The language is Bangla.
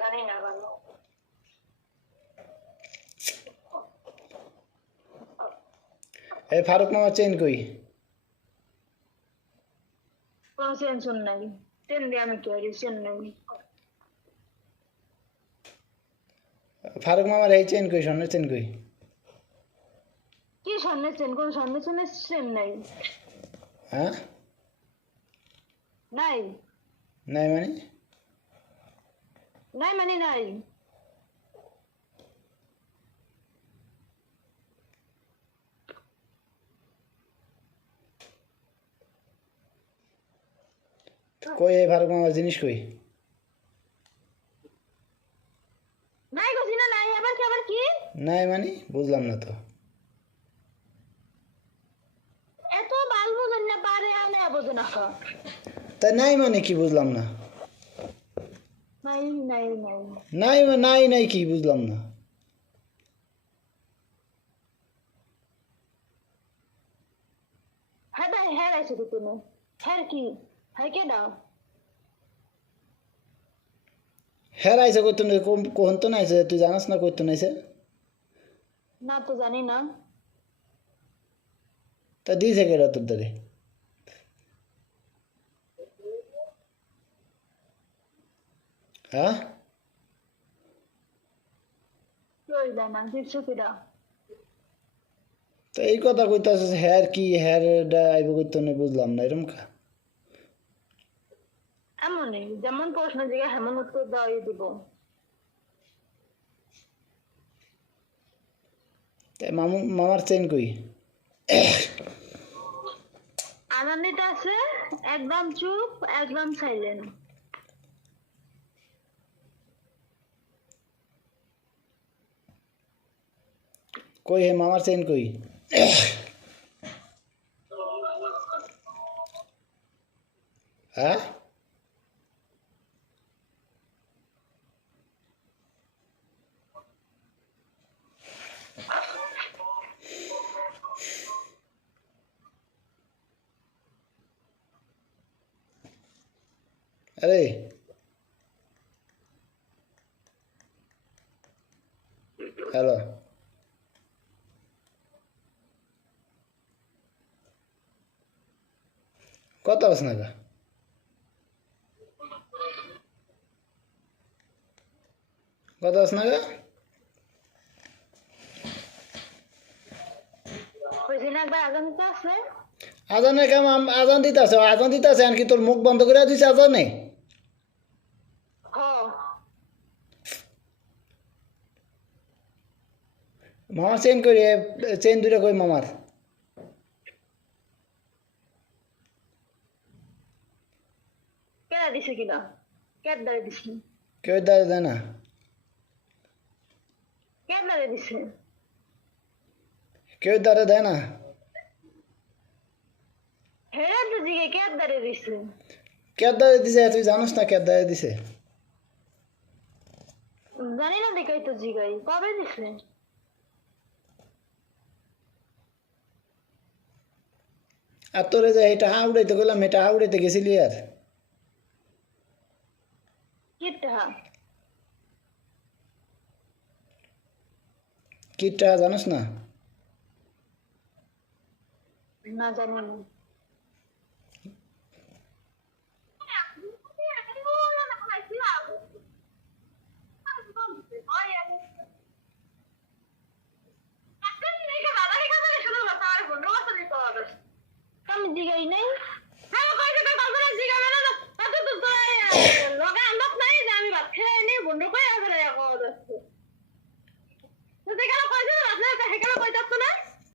জানি না ভালো এই ফারুক মামা চেন কই কোন টেনশন নাই টেন দিয়ে আমি কি করি চেন নাই ফারুক মামার এই চেন কই স্বর্ণের চেন কই কি স্বর্ণের চেন কোন স্বর্ণের চেনের চেন নাই হ্যাঁ নাই নাই মানে নাই মানে নাই কই এই ফারুক মামার জিনিস কই নাই গো জিনা নাই আবার কি নাই মানে বুঝলাম না তো এত বাল বুঝেন না পারে আনে বোঝে না তা নাই মানে কি বুঝলাম না নাই নাই নাই নাই নাই নাই কি বুঝলাম না হ্যাঁ নাই হ্যাঁ রাইছে তো তুমি হ্যাঁ কি হ্যাঁ কে দাও হ্যাঁ আইসে করতো না কোন তো নাইছে তুই জানাস না করতো নাইছে না তো জানি না তা দিয়েছে কেটা তোর দারে হ্যাঁ কই দেয় না দিচ্ছ কিরা তো এই কথা কইতাছ হ্যার কি হ্যার আইব করতো না বুঝলাম না এরম কা এমনই যেমন প্রশ্ন জিজ্ঞাসা হেমন উত্তর দেওয়াই দিব তাই মামার চেন কই আনন্দিত আছে একদম চুপ একদম সাইলেন্ট কই হে মামার চেন কই হ্যাঁ আরে হ্যালো কত আছে না গা কত আছে না গা ওই দিন একবার আনন্দিত আছে আজানে কাম আজান দিতে আছে আনকি তোর মুখ বন্ধ করে দিছে আজানে হ মামার চেন কই চেন দুইটা কই মামার কেডা দিছে কিনা কেট দাঁড়িয়ে দিছে কেউ দাঁড়ে দেয় না কেট দাঁড়িয়ে দিছে কেউ দাঁড়ে দেয় না হেরে তো জিগে কেট দাঁড়িয়ে দিছে কে দাঁড়িয়ে দিছে তুই জানোস না কে দাঁড়িয়ে দিছে জানি না দেখাই তো জিগাই কবে দিছে আর তোরে যে এটা হা উড়াইতে গেলাম এটা হা উড়াইতে গেছিলি আর কিটা কিটটা জানোস না না জানি না আমি জিগাই নাই